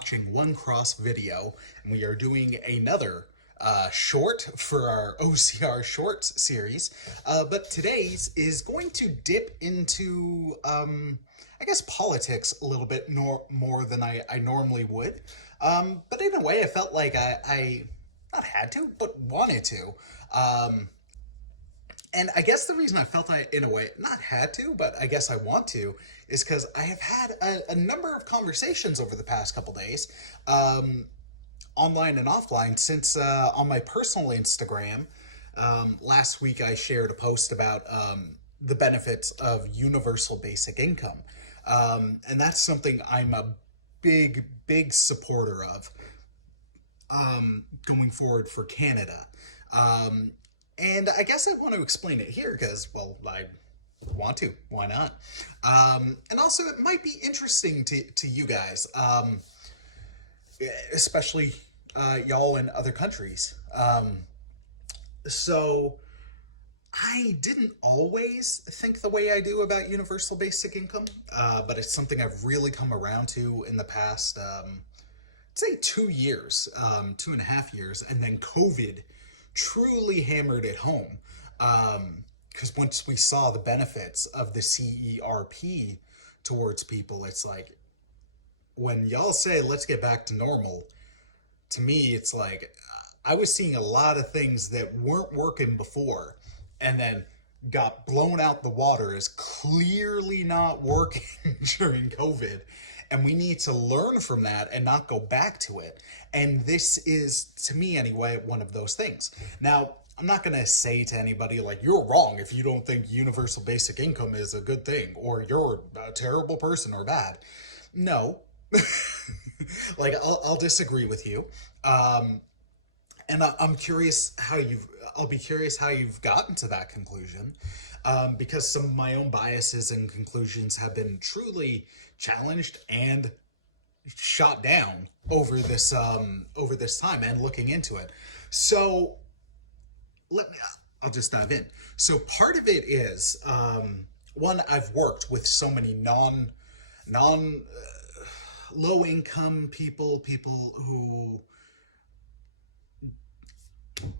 watching One Cross video, and we are doing another short for our OCR shorts series. But today's is going to dip into, I guess, politics a little bit more than I normally would. But in a way, I felt like I not had to, but wanted to. And I guess the reason I felt I, in a way, not had to, but I guess I want to, is because I have had a number of conversations over the past couple days, online and offline, since on my personal Instagram, last week I shared a post about the benefits of universal basic income. And that's something I'm a big supporter of, going forward for Canada. And I guess I want to explain it here because, well, I want to. Why not? And also, it might be interesting to you guys, especially y'all in other countries. So, I didn't always think the way I do about universal basic income, but it's something I've really come around to in the past, I'd say 2 years, 2.5 years, and then COVID truly hammered it home. Because once we saw the benefits of the CERP towards people, it's like, when y'all say, let's get back to normal, to me, it's like, I was seeing a lot of things that weren't working before, and then got blown out the water as clearly not working during COVID. And we need to learn from that and not go back to it. And this is, to me anyway, one of those things. Now, I'm not going to say to anybody, like, you're wrong if you don't think universal basic income is a good thing, or you're a terrible person or bad. No. Like, I'll disagree with you. And I'm curious I'll be curious how you've gotten to that conclusion, because some of my own biases and conclusions have been truly challenged and shot down over this time and looking into it. So I'll just dive in. So part of it is, one, I've worked with so many non low income people who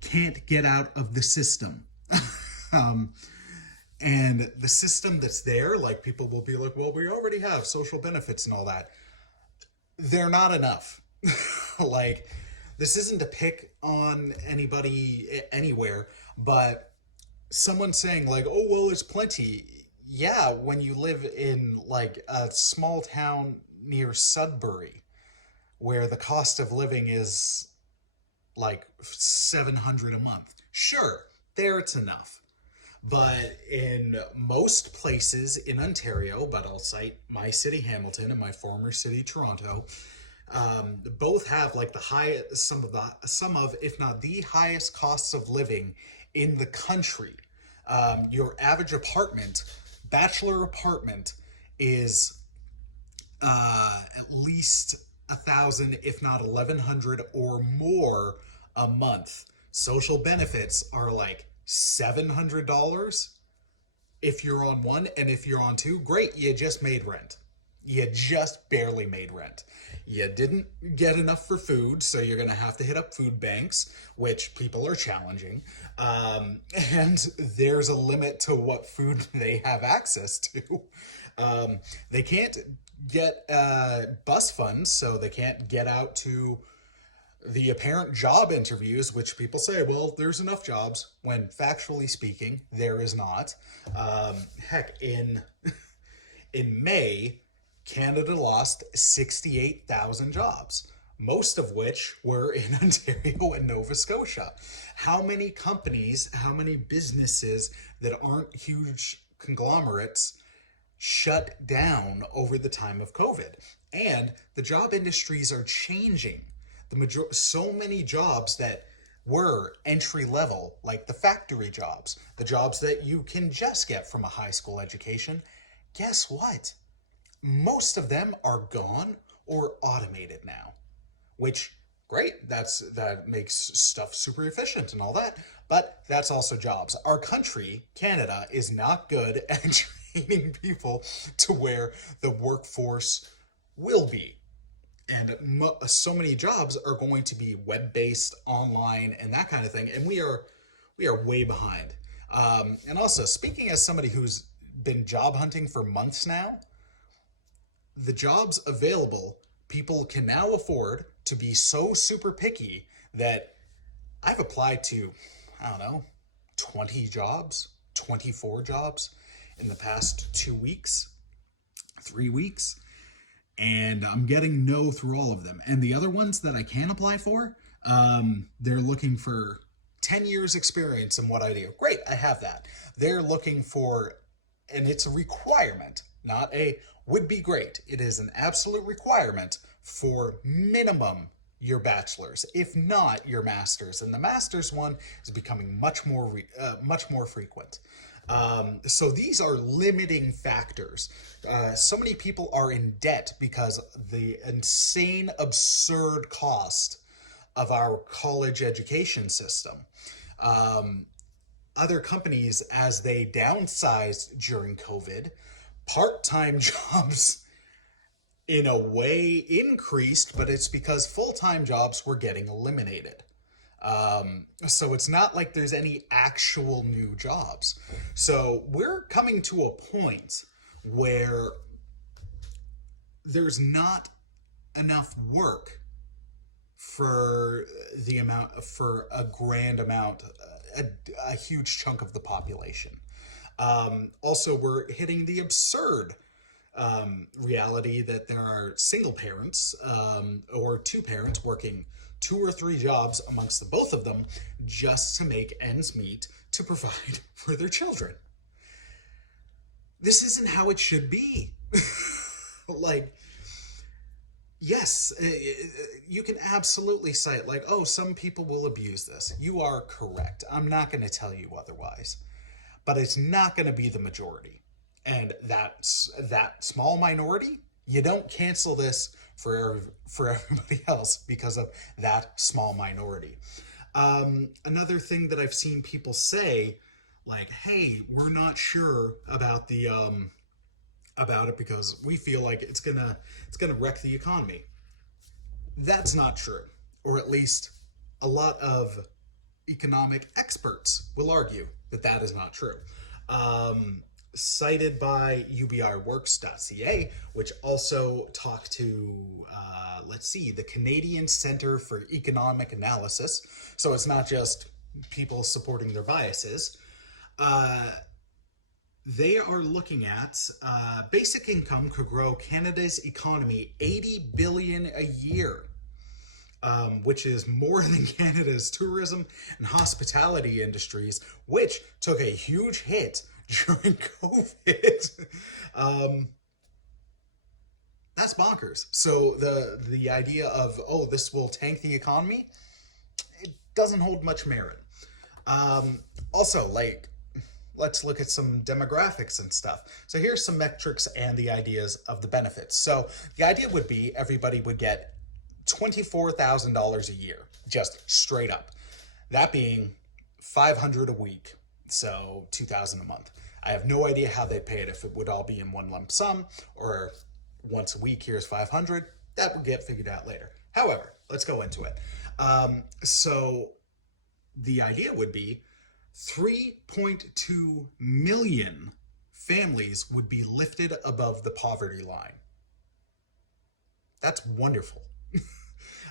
can't get out of the system. um, and the system that's there, like, people will be like, well, we already have social benefits and all that. They're not enough. Like, this isn't to pick on anybody anywhere, but someone saying, like, oh, well, it's plenty. Yeah, when you live in, like, a small town near Sudbury, where the cost of living is like $700 a month. Sure, there it's enough. But in most places in Ontario, but I'll cite my city, Hamilton, and my former city, Toronto, both have like some of, if not the highest costs of living in the country. Your average bachelor apartment, is at least 1,000, if not 1,100 or more a month. Social benefits are like $700 if you're on one, and if you're on two, great, you just made rent. You just barely made rent. You didn't get enough for food, so you're gonna have to hit up food banks, which people are challenging. And there's a limit to what food they have access to. They can't get bus funds, so they can't get out to the apparent job interviews, which people say, well, there's enough jobs, when factually speaking, there is not. Heck, in May, Canada lost 68,000 jobs, most of which were in Ontario and Nova Scotia. How many companies, how many businesses that aren't huge conglomerates shut down over the time of COVID? And the job industries are changing. So many jobs that were entry level, like the factory jobs, the jobs that you can just get from a high school education, guess what? Most of them are gone or automated now, which, great, that makes stuff super efficient and all that, but that's also jobs. Our country, Canada, is not good at training people to where the workforce will be. And so many jobs are going to be web-based, online, and that kind of thing. And we are way behind. And also, speaking as somebody who's been job hunting for months now, the jobs available, people can now afford to be so super picky that I've applied to, I don't know, 20 jobs, 24 jobs in the past 2 weeks, 3 weeks, and I'm getting no through all of them. And the other ones that I can apply for, they're looking for 10 years experience in what I do. Great, I have that. They're looking for, and it's a requirement, not a would be great. It is an absolute requirement for minimum your bachelor's, if not your master's. And the master's one is becoming much more frequent. So these are limiting factors. So many people are in debt because the insane, absurd cost of our college education system. Other companies, as they downsized during COVID, part-time jobs in a way increased, but it's because full-time jobs were getting eliminated. So it's not like there's any actual new jobs. So we're coming to a point where there's not enough work for a grand amount, a huge chunk of the population. Also, we're hitting the absurd reality that there are single parents or two parents working 2 or 3 jobs amongst the both of them just to make ends meet to provide for their children. This isn't how it should be. Like, yes, you can absolutely say it like, oh, some people will abuse this. You are correct. I'm not going to tell you otherwise. But it's not going to be the majority. And that small minority, you don't cancel this for everybody else because of that small minority. Another thing that I've seen people say, like, hey, we're not sure about it because we feel like it's gonna wreck the economy. That's not true, or at least a lot of economic experts will argue that that is not true. Cited by UBIworks.ca, which also talked to, the Canadian Centre for Economic Analysis. So it's not just people supporting their biases. They are looking at basic income could grow Canada's economy $80 billion a year, which is more than Canada's tourism and hospitality industries, which took a huge hit during COVID. That's bonkers. So the idea of, oh, this will tank the economy, it doesn't hold much merit. Also, like, let's look at some demographics and stuff. So here's some metrics and the ideas of the benefits. So the idea would be everybody would get $24,000 a year, just straight up. That being $500 a week, so $2,000 a month. I have no idea how they pay it, if it would all be in one lump sum or once a week, here's 500. That will get figured out later. However, let's go into it. So the idea would be 3.2 million families would be lifted above the poverty line. That's wonderful.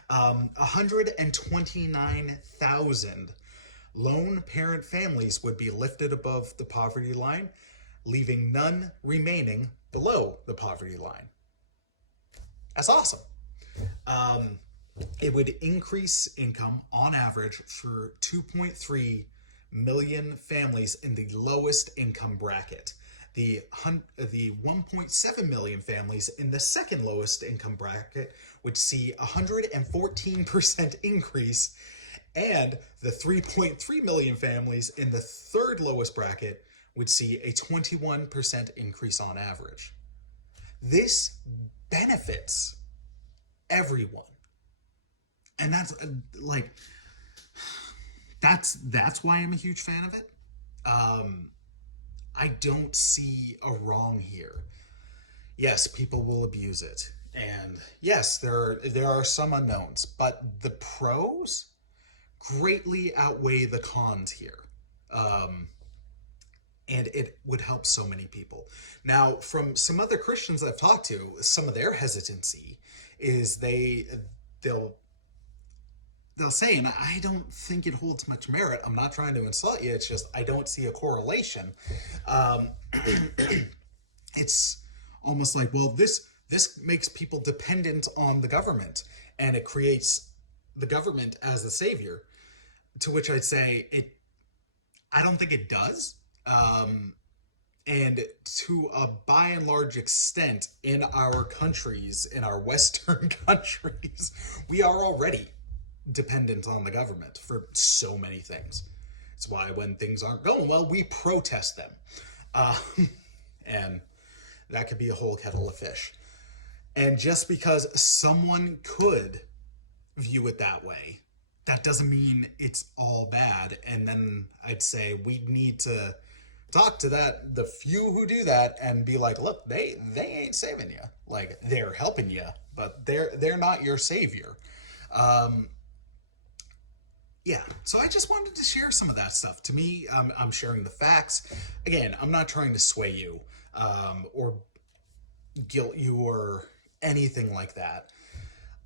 129,000 lone parent families would be lifted above the poverty line, leaving none remaining below the poverty line. That's awesome. It would increase income on average for 2.3 million families in the lowest income bracket. The 1.7 million families in the second lowest income bracket would see a 114% increase, and the 3.3 million families in the third lowest bracket would see a 21% increase on average. This benefits everyone. And that's that's why I'm a huge fan of it. I don't see a wrong here. Yes, people will abuse it. And yes, there are some unknowns, but the pros greatly outweigh the cons here. Um, and it would help so many people. Now, from some other Christians I've talked to, some of their hesitancy is they'll they'll say, and I don't think it holds much merit. I'm not trying to insult you. It's just I don't see a correlation. Um, it's almost like, well, this makes people dependent on the government, and it creates the government as the savior. To which I'd say it. I don't think it does. And to a by and large extent, in our countries, in our Western countries, we are already dependent on the government for so many things. It's why when things aren't going well, we protest them. Uh, and that could be a whole kettle of fish. And just because someone could view it that way, that doesn't mean it's all bad. And then I'd say we need to talk to the few who do that and be like, look, they ain't saving you. Like, they're helping you, but they're not your savior. Um, yeah, so I just wanted to share some of that stuff. To me, I'm sharing the facts. Again, I'm not trying to sway you, or guilt you or anything like that.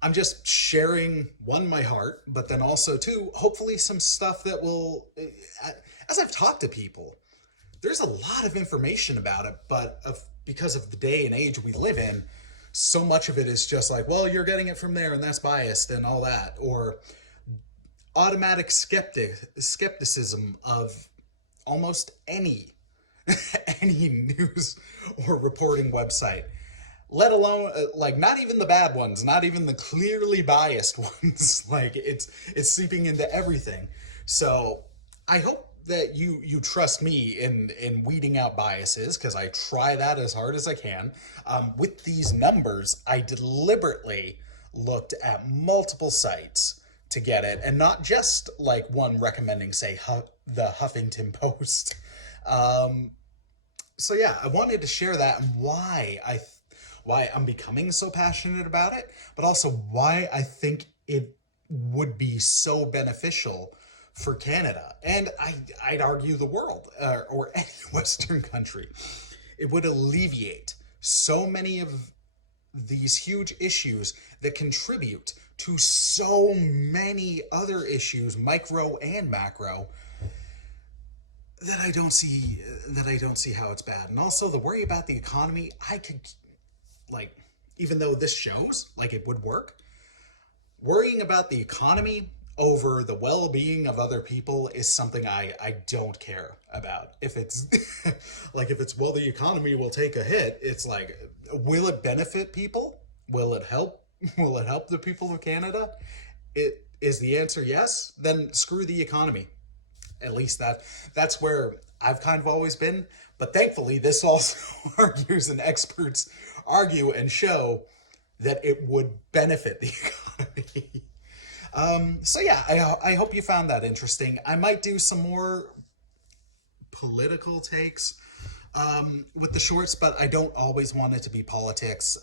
I'm just sharing, one, my heart, but then also, two, hopefully some stuff that will, as I've talked to people, there's a lot of information about it, but because of the day and age we live in, so much of it is just like, well, you're getting it from there and that's biased and all that, or automatic skepticism of almost any any news or reporting website, let alone like not even the bad ones, not even the clearly biased ones. Like it's seeping into everything. So I hope that you trust me in weeding out biases, because I try that as hard as I can. With these numbers, I deliberately looked at multiple sites to get it, and not just like one recommending, say, the Huffington Post. Um, so yeah, I wanted to share that, and why I'm becoming so passionate about it, but also why I think it would be so beneficial for Canada, and I'd argue the world, or any Western country. It would alleviate so many of these huge issues that contribute to so many other issues, micro and macro, that I don't see how it's bad. And also the worry about the economy, I could, like, even though this shows like it would work, worrying about the economy over the well-being of other people is something I don't care about. If it's like, if it's, well, the economy will take a hit, it's like, will it benefit people? Will it help? Will it help the people of Canada? It is the answer yes, then screw the economy. At least that's where I've kind of always been. But thankfully, this also argues, and experts argue and show that it would benefit the economy. So yeah, I hope you found that interesting. I might do some more political takes with the shorts, but I don't always want it to be politics.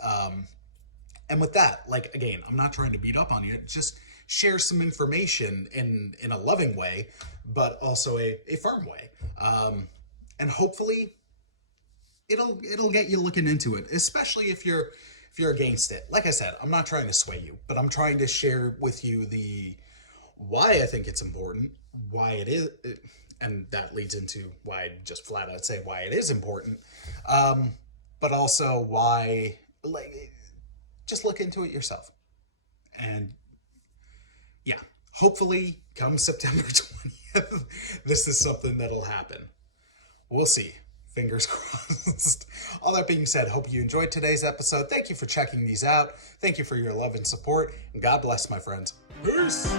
And with that, like, again, I'm not trying to beat up on you. Just share some information in a loving way, but also a firm way. And hopefully it'll get you looking into it, especially if you're against it. Like I said, I'm not trying to sway you, but I'm trying to share with you the why I think it's important, why it is, and that leads into why I just flat out say why it is important. But also why, like, just look into it yourself. And yeah, hopefully come September 20th, this is something that'll happen. We'll see. Fingers crossed. All that being said, hope you enjoyed today's episode. Thank you for checking these out. Thank you for your love and support. And God bless, my friends. Peace.